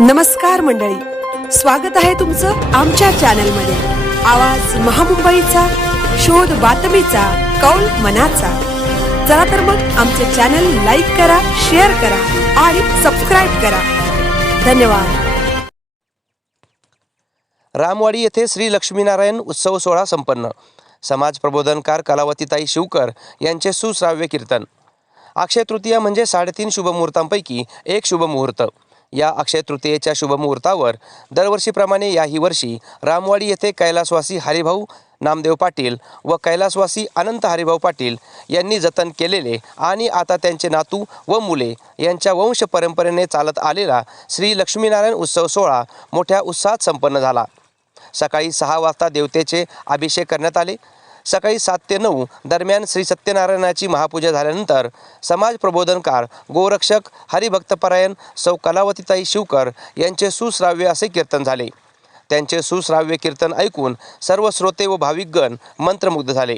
नमस्कार मंडळी, स्वागत आहे तुमचं आमच्या चॅनलमध्ये। आवाज महामुंबईचा, शोध बातमीचा, कौल मनाचा। चला तर मग आमचे चॅनल लाईक करा, शेअर करा आणि सबस्क्राइब करा। धन्यवाद। रामवाडी येथे श्री लक्ष्मीनारायण उत्सव सोहळा संपन्न। समाज प्रबोधनकार कलावतीताई शिवकर यांचे सुश्राव्य कीर्तन। अक्षय तृतीया म्हणजे 3.5 शुभमुहूर्तांपैकी एक शुभमुहूर्त। या अक्षय तृतीयेच्या शुभमुहूर्तावर दरवर्षीप्रमाणे याही वर्षी रामवाडी येथे कैलासवासी हरिभाऊ नामदेव पाटील व कैलासवासी अनंत हरिभाऊ पाटील यांनी जतन केलेले आणि आता त्यांचे नातू व मुले यांच्या वंश परंपरेने चालत आलेला श्री लक्ष्मीनारायण उत्सव सोहळा मोठ्या उत्साहात संपन्न झाला। सकाळी 6 वाजता देवतेचे अभिषेक करण्यात आले। सकाळी 7 ते 9 दरम्यान श्री सत्यनारायणाची महापूजा झाल्यानंतर समाज प्रबोधनकार गोरक्षक हरिभक्तपरायण सौ कलावतीताई शिवकर यांचे सुश्राव्य असे कीर्तन झाले। त्यांचे सुश्राव्य कीर्तन ऐकून सर्व श्रोते व भाविकगण मंत्रमुग्ध झाले।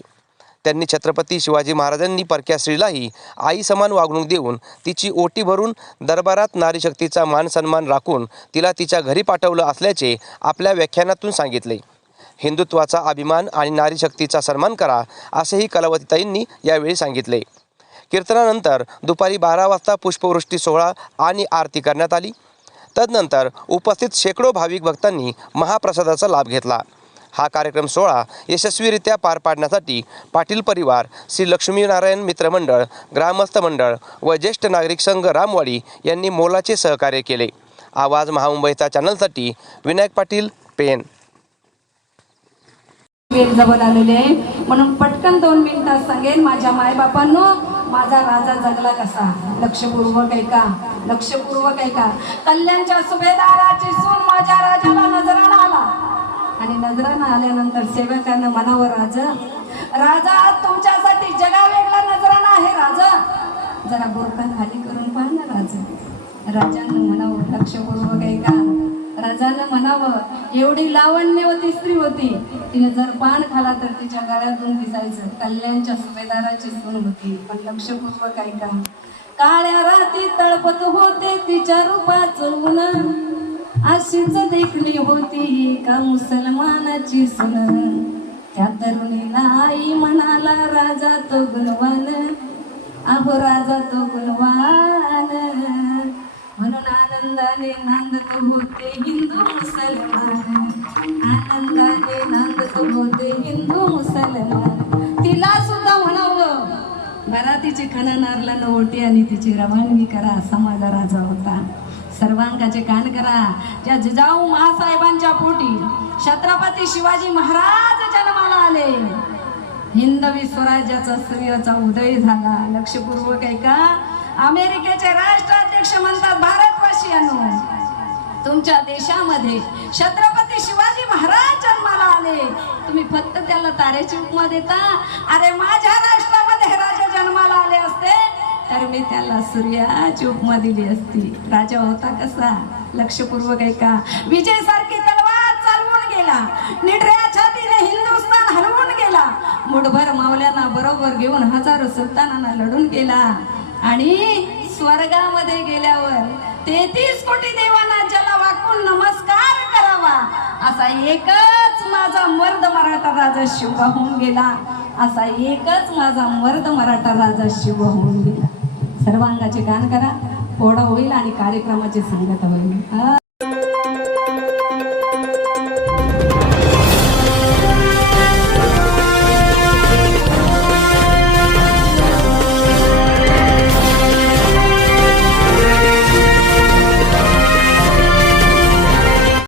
त्यांनी छत्रपती शिवाजी महाराजांनी परक्या स्त्रीलाही आई समान वागणूक देऊन तिची ओटी भरून दरबारात नारीशक्तीचा मान सन्मान राखून तिला तिच्या घरी पाठवलं असल्याचे आपल्या व्याख्यानातून सांगितले। हिंदुत्वाचा अभिमान आणि नारीशक्तीचा सन्मान करा असेही कलावतीताईंनी यावेळी सांगितले। कीर्तनानंतर दुपारी 12 वाजता पुष्पवृष्टी सोहळा आणि आरती करण्यात आली। तदनंतर उपस्थित शेकडो भाविक भक्तांनी महाप्रसादाचा लाभ घेतला। हा कार्यक्रम सोहळा यशस्वीरित्या पार पाडण्यासाठी पाटील परिवार, श्री लक्ष्मीनारायण मित्रमंडळ, ग्रामस्थ मंडळ व ज्येष्ठ नागरिक संघ रामवाडी यांनी मोलाचे सहकार्य केले। आवाज महामुंबईचा चॅनलसाठी विनायक पाटील, पेन। जवळ आलेले आहे म्हणून पटकन 2 मिनिटात सांगेन। माझ्या मायबापांनो, माझा राजा जगला कसा, लक्षपूर्वक ऐका, लक्षपूर्वक ऐका। कल्याणच्या सुभेदाराची सून माझ्या राजाला नजराणा आला आणि नजराणा आल्यानंतर सेवकांना म्हणावं, राजा तुमच्यासाठी जगा वेगळा नजराणा आहे राजा, जरा बोरका खाली करून पहा ना राजा। राजानं म्हणावं, लक्षपूर्वक ऐका, राजानं म्हणावं, एवढी लावण्यवती स्त्री होती, तिने जर पान खाला तर तिच्या गळ्यातून दिसायचं। कल्याणच्या सुभेदाराची सून होती, पण लक्षपूर्वक ऐका, काळ्या राती तळपत होते तिच्या रूपाचं गुण, अशीच देखणी होती का मुसलमानाची सून। त्या तरुणीला आई म्हणाला, राजा तो गुणवान, अहो राजा तो गुणवान। म्हणून आनंदाने नांदत होते हिंदू मुसलमान, आनंदाने नांदत होते हिंदू मुसलमान। तिला सुद्धा म्हणावं, बरातीची खणा नारला नवटी आणि तिची रवानगी करा, असा माझा राजा होता। सर्वांगाचे कान करा, ज्या जिजाऊ महासाहेबांच्या पोटी छत्रपती शिवाजी महाराज जन्माला आले, हिंदवी स्वराज्याचा सूर्याचा उदय झाला। लक्षपूर्वक ऐका, अमेरिकेचे राष्ट्राध्यक्ष म्हणतात, भारतवासियांनो, तुमच्या देशामध्ये छत्रपती शिवाजी महाराज जन्माला आले, तुम्ही फक्त त्याला ताऱ्याची उपमा देता। अरे माझ्या राष्ट्रामध्ये राजा जन्माला आले असते तर मी त्याला सूर्याची उपमा दिली असती। राजा होता कसा, लक्षपूर्वक ऐका, विजयसारखी तलवार चालवून गेला, निडऱ्या छातीने हिंदुस्थान हलवून गेला, मुठभर मावल्यांना बरोबर घेऊन हजारो सुलतानांना लढून गेला आणि स्वर्गामध्ये गेल्यावर 33 कोटी देवांना ज्याला वाकून नमस्कार करावा असा एकच माझा मर्द मराठा राजा शिव होऊन गेला, असा एकच माझा मर्द मराठा राजा शिव होऊन गेला। सर्वांगाचे गान करा, पोळा होईल आणि कार्यक्रमाची सांगता होईल।